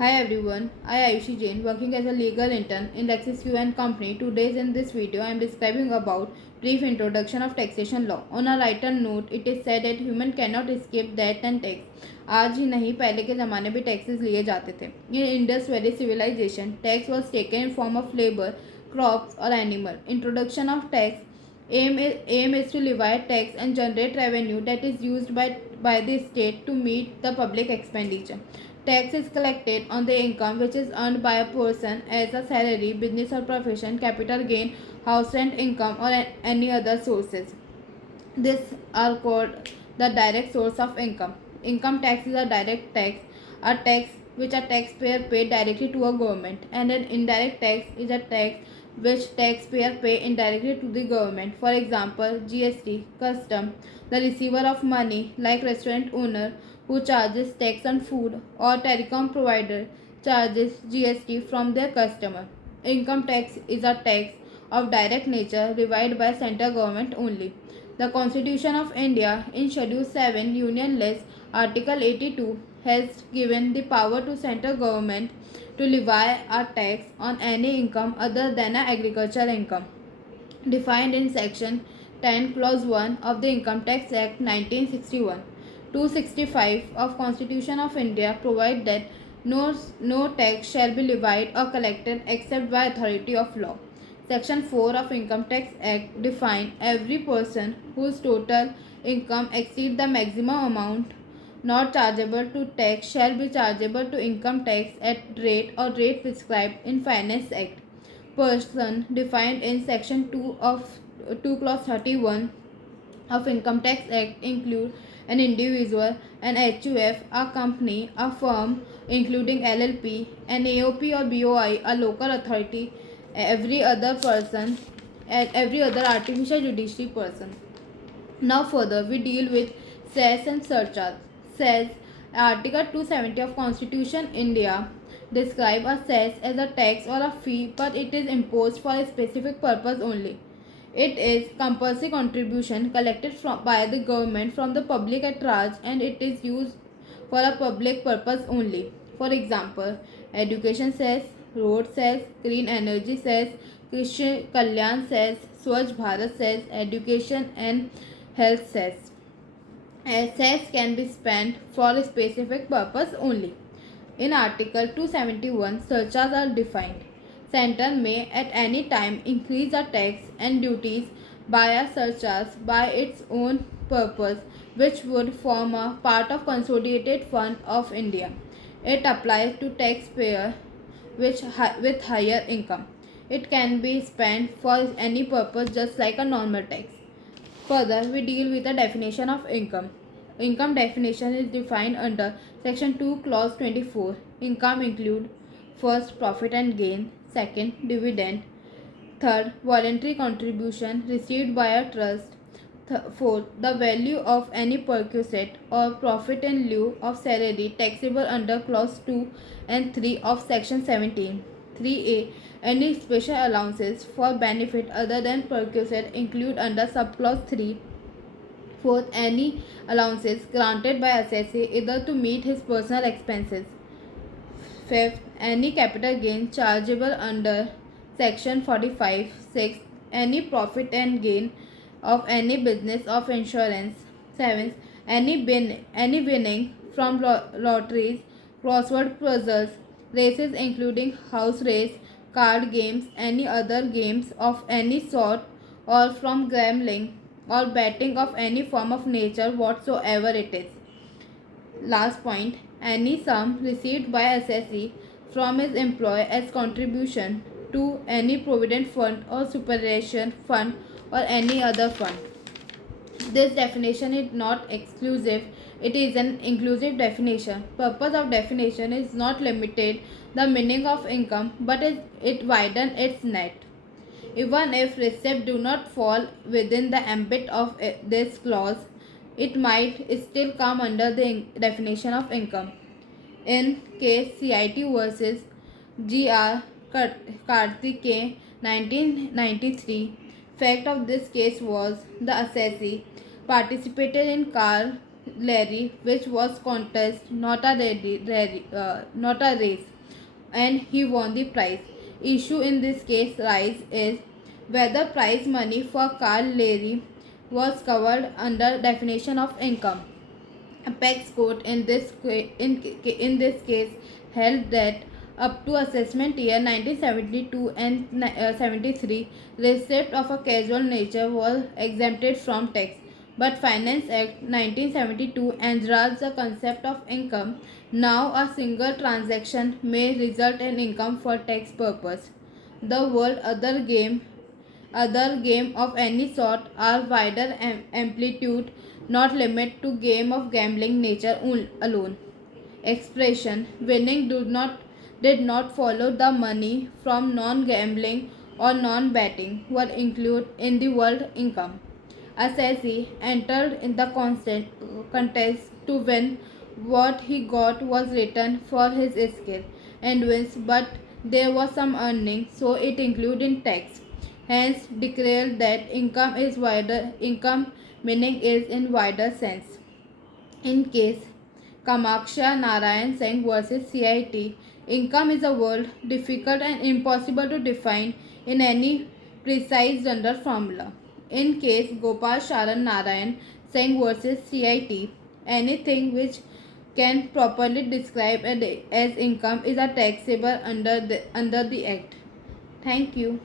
Hi everyone, I Ayushi Jain working as a legal intern in Lexis Q and Company. Today in this video I am describing about brief introduction of taxation law. On a lighter note, it is said that human cannot escape debt and tax. आज ही नहीं पहले के ज़माने भी taxes लिए जाते थे. In Indus Valley civilization, tax was taken in form of labor, crops or animal. Introduction of tax aim is to levy tax and generate revenue that is used by the state to meet the public expenditure. Tax is collected on the income which is earned by a person as a salary, business or profession, capital gain, house rent income, or any other sources. These are called the direct source of income. Income tax is a direct tax, a tax which a taxpayer paid directly to a government, and an indirect tax is a tax which taxpayer pay indirectly to the government. For example, GST, custom, the receiver of money like restaurant owner who charges tax on food or telecom provider charges GST from their customer. Income tax is a tax of direct nature levied by central government only. The Constitution of India in Schedule 7 Union List Article 82 has given the power to central government to levy a tax on any income other than an agricultural income, defined in Section 10 Clause 1 of the Income Tax Act 1961. 265 of Constitution of India provide that no tax shall be levied or collected except by authority of law. Section 4 of Income Tax Act define every person whose total income exceeds the maximum amount not chargeable to tax shall be chargeable to income tax at rate or rate prescribed in Finance Act. Person defined in Section 2 of 2 Clause 31 of Income Tax Act include an individual, an HUF, a company, a firm, including LLP, an AOP or BOI, a local authority, every other person, and every other artificial judiciary person. Now further, we deal with cess and surcharge. Cess, Article 270 of Constitution India describe a cess as a tax or a fee, but it is imposed for a specific purpose only. It is compulsory contribution collected by the government from the public at large, and it is used for a public purpose only. For example, education cess, road cess, green energy cess, Krishna Kalyan cess, Swachh Bharat cess, education and health cess. Cess can be spent for a specific purpose only. In Article 271, surcharges are defined. Center may at any time increase the tax and duties by a surcharge by its own purpose, which would form a part of Consolidated Fund of India. It applies to taxpayers with higher income. It can be spent for any purpose just like a normal tax. Further, we deal with the definition of income. Income definition is defined under Section 2, Clause 24. Income include first, profit and gain; second, dividend; third, voluntary contribution received by a trust; fourth, the value of any perquisite or profit in lieu of salary taxable under Clause 2 and 3 of Section 17. 3a. Any special allowances for benefit other than perquisite include under subclause 3. Fourth, any allowances granted by assessee either to meet his personal expenses. Fifth, any capital gain chargeable under Section 45. Sixth, any profit and gain of any business of insurance. Seventh, any winning from lotteries, crossword puzzles, races including house race, card games, any other games of any sort, or from gambling or betting of any form of nature whatsoever it is. Last point, any sum received by assessee from his employer as contribution to any provident fund or superannuation fund or any other fund. This definition is not exclusive, it is an inclusive definition. Purpose of definition is not limited the meaning of income, but it widens its net. Even if receipts do not fall within the ambit of this clause, it might still come under the definition of income. In case CIT versus GR Karthike 1993, fact of this case was the assessee participated in car Larry, which was contest, not a race, and he won the prize. Issue in this case rise is whether prize money for Carl Larry was covered under definition of income. Apex Court in this case held that up to assessment year 1972 and 73, receipt of a casual nature was exempted from tax. But Finance Act 1972 enlarged the concept of income. Now a single transaction may result in income for tax purpose. The world other game of any sort are wider amplitude, not limit to game of gambling nature alone. Expression winning did not follow the money from non-gambling or non-betting were included in the world income. Assasi entered in the contest to win. What he got was written for his skill and wins, but there was some earning, so it included in tax. Hence, declared that income meaning is in wider sense. In case Kamaksha Narayan Singh versus CIT, income is a word difficult and impossible to define in any precise general formula. In case Gopal Sharan Narayan Singh versus CIT, anything which can properly describe as income is a taxable under the Act. Thank you.